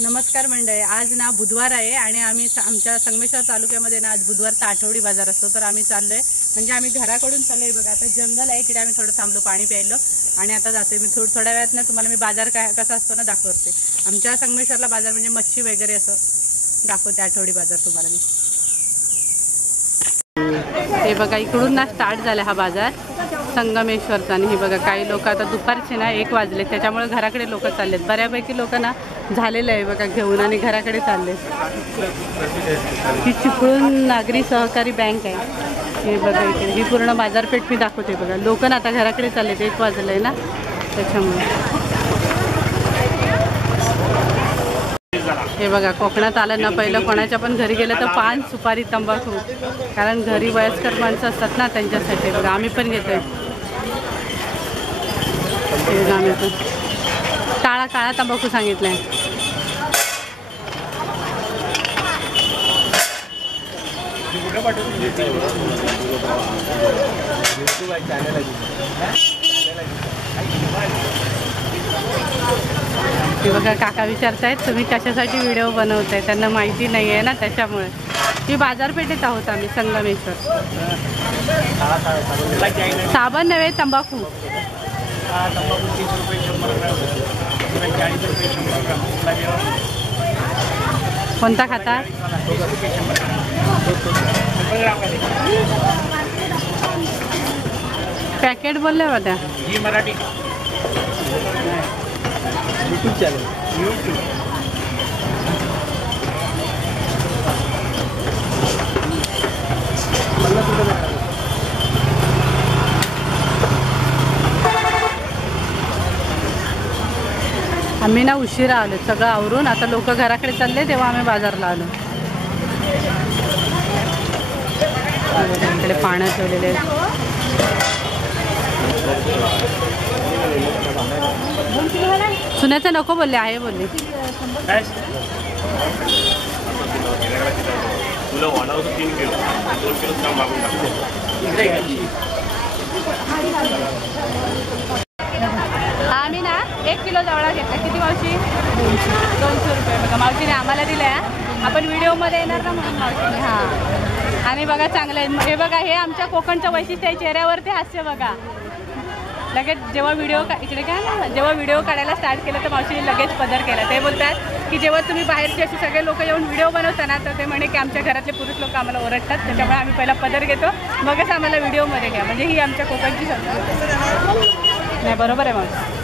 नमस्कार मंडळी, आज ना बुधवार आहे आणि आम्ही आमच्या संगमेश्वर तालुक्यामध्ये ना आज बुधवारचा आठवडी बाजार असतो. तर आम्ही चाललोय, म्हणजे आम्ही घराकडून चाललोय. बघा आता जंगल आहे इकडे, आम्ही थोडं थांबलो पाणी प्यायलो आणि आता जातोय. मी थोड्या वेळात ना तुम्हाला मी बाजार कसा असतो ना दाखवते. आमच्या संगमेश्वरला बाजार म्हणजे मच्छी वगैरे असं दाखवते, आठवडी बाजार तुम्हाला मी. हे बघा इकडून ना स्टार्ट झाला हा बाजार संगमेश्वरचा. आणि हे बघा काही लोक आता दुपारचे ना 1 वाजले, त्याच्यामुळे घराकडे लोक चाललेत. बऱ्यापैकी लोक ना झालेलं आहे बघा घेऊन आणि घराकडे चालले. ही चिपळूण नागरी सहकारी बँक आहे. हे बघा इकडे ही पूर्ण बाजारपेठ मी दाखवते. बघा लोक ना आता घराकडे चाललेत, 1 वाजलंय ना त्याच्यामुळे. हे बघा कोकणात आलं ना पहिलं कोणाच्या पण घरी गेलं तर पान सुपारी तंबाखू, कारण घरी वयस्कर माणसं असतात ना त्यांच्यासाठी. बघा आम्ही पण घेतोय. आम्ही पण काळा तंबाखू सांगितलाय. ते बघा काका विचारतायत तुम्ही कशासाठी व्हिडिओ बनवताय, त्यांना माहिती नाही आहे ना त्याच्यामुळे. ही बाजारपेठेत आहोत आम्ही संगमेश्वर. साबण नव्हे तंबाखू. कोणता खाता? पॅकेट बोलले होत्या. Marathi YouTube channel. आम्ही ना उशिरा आलो सगळं आवरून. आता लोक घराकडे चालले तेव्हा आम्ही बाजारला आलो. इकडे पानं ठेवलेले. सुन्याचं नको बोलले, आहे बोलले. आम्ही ना 1 किलो जवळा घेतला. किती मावशी? 200 रुपये. बघा मावशीने आम्हाला दिल्या. आपण व्हिडिओमध्ये येणार ना म्हणून मावशीने. हां आणि बघा चांगलं आहे. हे बघा हे आमच्या कोकणचं वैशिष्ट्य आहे, चेहऱ्यावरती हास्य बघा. लगेच जेव्हा व्हिडिओ काढायला स्टार्ट केलं तर मावशीने लगेच पदर केला. ते बोलतात की जेव्हा तुम्ही बाहेरचे असे सगळे लोक येऊन व्हिडिओ बनवता ना, तर ते म्हणे की आमच्या घरातले पुरुष लोक आम्हाला ओरडतात, त्याच्यामुळे आम्ही पहिला पदर घेतो मगच आम्हाला व्हिडिओमध्ये घ्या. म्हणजे ही आमच्या कोकणची संस्कृती नाही. बरोबर आहे मावशी.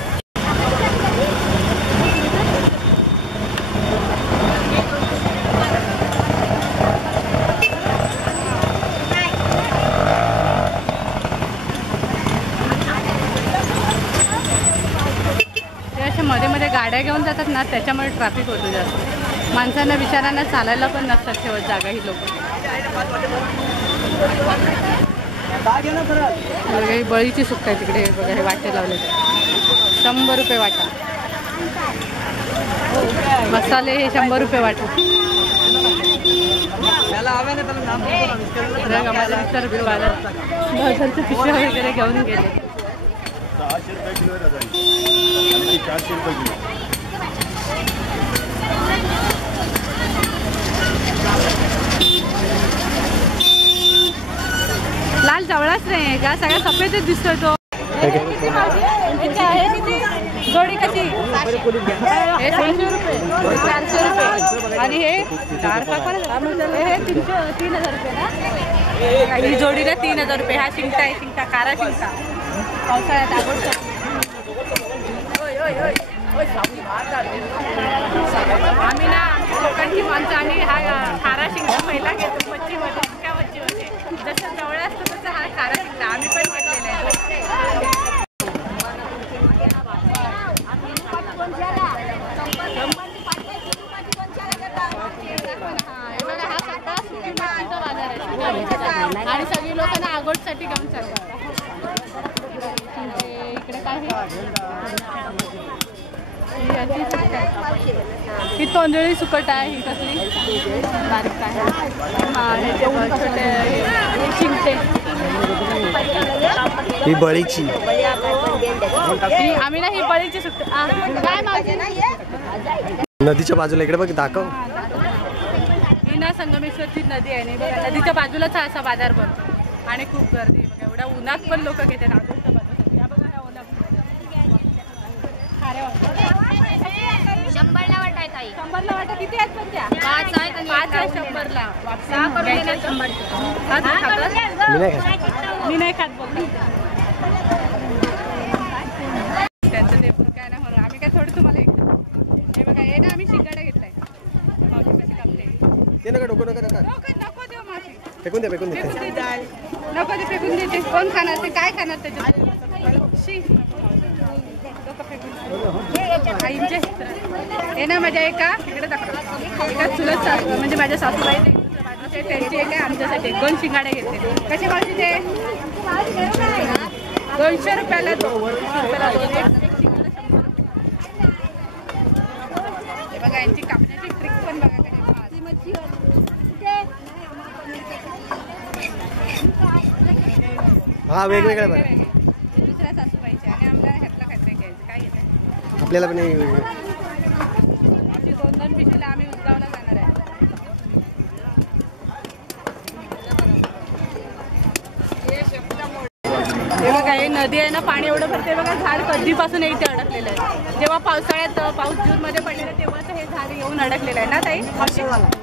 मध्ये गाड्या घेऊन जातात ना, त्याच्यामुळे ट्रॅफिक होतो जास्त. माणसांना बिचारांना चालायला पण नसतात ठेवत जागा ही लोक. ही बळीची सुक्क आहे तिकडे. बघा हे वाटे लावले 100 रुपये वाटा. मसाले हे 100 रुपये वाटा. बाजारच्या पिशव्या वगैरे घेऊन गेले. 400 रुपये किलो आहे. 400 रुपये किलो. लाल जवळच नाही का, सगळ्या सफेदच दिसतोय तो. जोडी कशी? हे 300 रुपये, 400 रुपये. आणि हे 3000 रुपये ना. ही जोडीला 3000 रुपये. हा शिंगटा आहे, शिंगटा कारा शिंगटा पावसाळ्यात आवडतो. आम्ही ना कोकणची माणसं आणि हा खारा शिंगटा पहिला घेतो मच्छीमध्ये. त्या मच्छीमध्ये जसं जवळ असतो तसं हा खारा शिंगटा आम्ही पण घेतलेला आहे. आणि सगळी लोक ना आगोटसाठी घेऊन चालतात. इकडे काय ही तोंडळी सुकट आहे. ही कसली बारीक आहे. छोटे चिमटे. ही बळीची. आम्ही ना ही बळीची सुकट. काय मावशी? नदीच्या बाजूला इकडे बघ दाखव. ही ना संगमेश्वरची नदी आहे. नाही बघा नदीच्या बाजूलाच हा असा बाजार भरतो आणि खूप गर्दी बघा. एवढ्या उन्हात पण लोक घेतात आगोष्ट बाजारासाठी. या बघा ह्या ओला अरे 100ला वाटाय ताई. 100ला वाटा किती आहेत पण त्या? 5 आहेत आणि 5 आहे 100ला. मी नाही खात बोलतो. त्यांचं ते काय नाही म्हणून आम्ही काय थोडं तुम्हाला एक हे बघा हे ना आम्ही शिंगाडा घेतलाय. मावशी कशी कापते ते नका डोकं नका नका नको देऊ मावशी. फेकून दे फेकून दे. नको ते फेकून देते. कोण खाणार ते काय खाणार त्याच्यात? शी डोकं फेकून आईचे हे ना माझ्या एका इकडे दाखव एका चुलत सासू म्हणजे माझ्या सासूबाई ते त्यांची एक आहे आमच्यासाठी 2 शिंगाडे घेतले. कसे मावशी ते 200 रुपयाला 200 रुपयाला 2 हे बघा यांची कापण्याची ट्रिक पण बघा कडे हा वेगवेगळ्या बघा. दुसऱ्या सासूबाईचे आणि आम्हाला ह्यातला काहीतरी घ्यायचं काय घेतं आपल्याला पण आमची 2-2 पिशवीला आम्ही उद्गावला जाणार आहे. हे बघा हे नदी आहे ना पाणी एवढं भरते बघा. झाड कधीपासून इथे अडकलेलं आहे. जेव्हा पावसाळ्यात पाऊस जूनमध्ये पडलेलं तेव्हाच हे झाड येऊन अडकलेलं आहे ना ताई?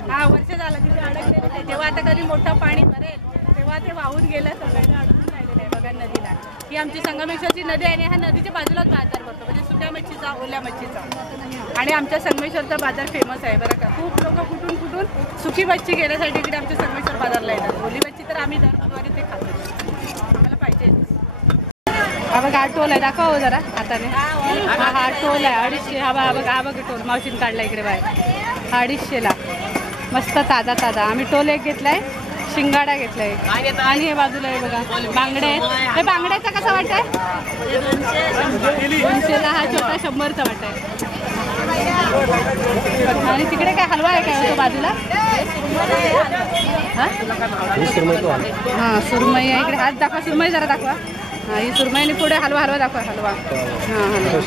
हा वर्ष झालं तिथे अडकलेलं आहे. जेव्हा आता कधी मोठं पाणी भरेल तेव्हा ते वाहून गेलं सगळं अडकून राहिलेलं आहे बघा नदीला. ही आमची संगमेश्वरची नदी आहे आणि ह्या नदीच्या बाजूलाच बाजार भरतो म्हणजे सुक्या मच्छीचा ओल्या मच्छीचा. आणि आमच्या संगमेश्वरचा बाजार फेमस आहे बरं का. खूप लोक कुठून कुठून सुकी मच्छी घेण्यासाठी इकडे आमच्या संगमेश्वर बाजारला येतात. ओली मच्छी तर आम्ही दर बुधवारी ते खातो. आम्हाला पाहिजे. हा बघा हा टोल आहे दाखव जरा हाताने. हा टोल आहे 250. हा बघा हा बघा टोल मावशीने काढला इकडे बाहेर. हा 250ला मस्त ताजा ताजा. आम्ही टोल एक घेतलाय शिंगाडा घेतलाय आणि हे बाजूला आहे बघा बांगडे आहेत. हे बांगड्याचा कसा वाटतंय? 200ला. हा छोटा 100चा वाटतंय. आणि तिकडे काय हलवा आहे काय होतो बाजूला? हां सुरमई आहे इकडे. हात दाखवा सुरमई जरा दाखवा. हां ही सुरमईने पुढे हलवा हलवा दाखवा हलवा. हां हलवा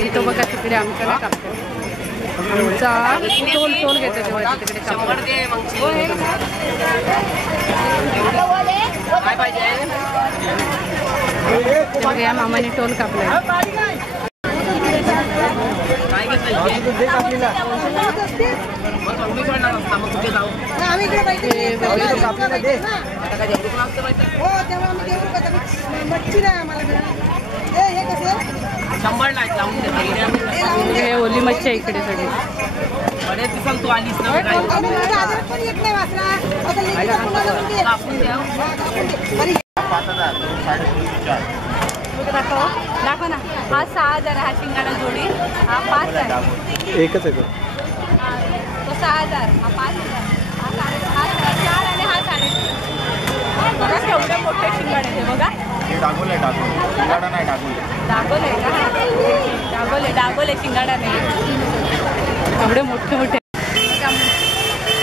इथं बघा तिकडे आमचं काय कापतो आमचा टोल टोल घेतो तेव्हा तिकडे कापतो. या मामाने टोल कापलाय. हे ओली मच्छी आहे इकडे सगळी. दाखव ना. हा 6,000 हा शिंगाडा जोडी. हा 5 आहे. एकच आहे तो. तो 6,000. हा 5,000. हा 4 आणि हा 3.5. बघा केवढे मोठे शिंगाडे ते बघा. डागोले शिंगाडा नाही डागोले का? डागोले शिंगाडा नाही. एवढे मोठे मोठे.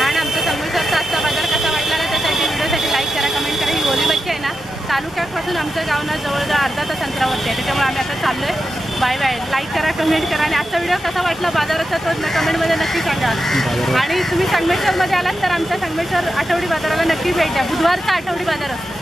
आणि आमचा संगमेश्वरचा आजचा बाजार कसा वाटला ना त्यासाठी व्हिडिओसाठी लाईक करा कमेंट करा. ही ओली मच्छी आहे ना तालुक्यापासून आमचं गाव ना जवळजवळ अर्धा तास अंतरावरती आहे. त्याच्यामुळे आम्ही आता चाललो आहे. Bye bye. लाईक करा कमेंट करा आणि आजचा व्हिडिओ कसा वाटला बाजाराचा तो कमेंटमध्ये नक्की सांगा. आणि तुम्ही संगमेश्वरमध्ये आलात तर आमच्या संगमेश्वर आठवडी बाजाराला नक्की भेट द्या. बुधवारचा आठवडी बाजार असतो.